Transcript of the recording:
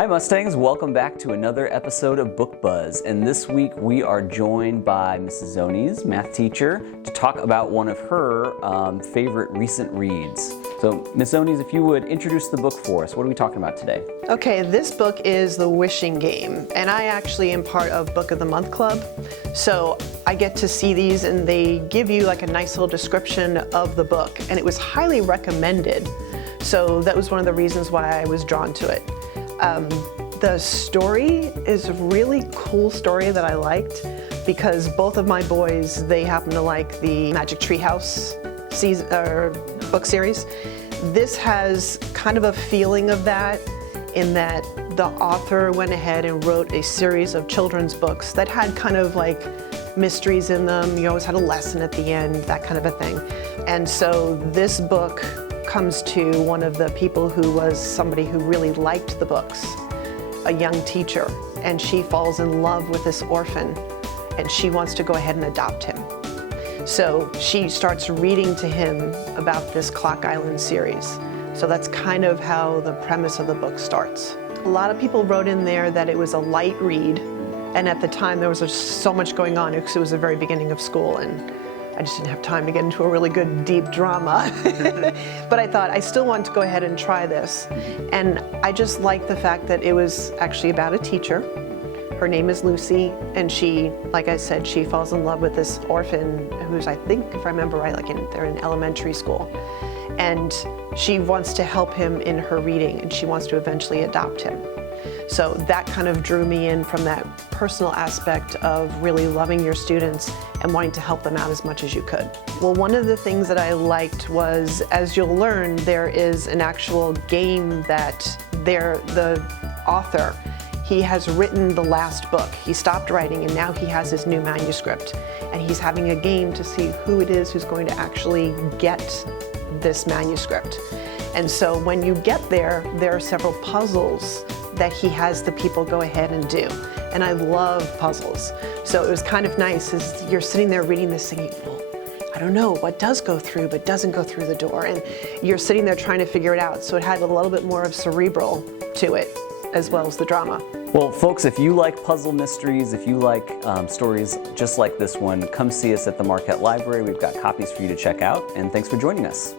Hi Mustangs, welcome back to another episode of Book Buzz, and this week we are joined by Mrs. Zonies, math teacher, to talk about one of her favorite recent reads. So Ms. Zonies, if you would introduce the book for us, what are we talking about today? Okay, this book is The Wishing Game, and I actually am part of Book of the Month Club, so I get to see these and they give you like a nice little description of the book, and it was highly recommended, so that was one of the reasons why I was drawn to it. The story is a really cool story that I liked because both of my boys, they happen to like the Magic Treehouse book series. This has kind of a feeling of that in that the author went ahead and wrote a series of children's books that had kind of like mysteries in them. You always had a lesson at the end, that kind of a thing. And so this book comes to one of the people who was somebody who really liked the books, a young teacher, and she falls in love with this orphan and she wants to go ahead and adopt him. So she starts reading to him about this Clock Island series. So that's kind of how the premise of the book starts. A lot of people wrote in there that it was a light read, and at the time there was so much going on because it was the very beginning of school and I just didn't have time to get into a really good deep drama. But I thought I still want to go ahead and try this. And I just liked the fact that it was actually about a teacher. Her name is Lucy, and she, like I said, she falls in love with this orphan who's, I think, if I remember right, they're in elementary school. And she wants to help him in her reading, and she wants to eventually adopt him. So that kind of drew me in from that personal aspect of really loving your students and wanting to help them out as much as you could. Well, one of the things that I liked was, as you'll learn, there is an actual game that the author, he has written the last book. He stopped writing and now he has his new manuscript. And he's having a game to see who it is who's going to actually get this manuscript. And so when you get there, there are several puzzles that he has the people go ahead and do. And I love puzzles. So it was kind of nice as you're sitting there reading this thinking, well, I don't know what does go through but doesn't go through the door. And you're sitting there trying to figure it out. So it had a little bit more of cerebral to it as well as the drama. Well, folks, if you like puzzle mysteries, if you like stories just like this one, come see us at the Marquette Library. We've got copies for you to check out, and thanks for joining us.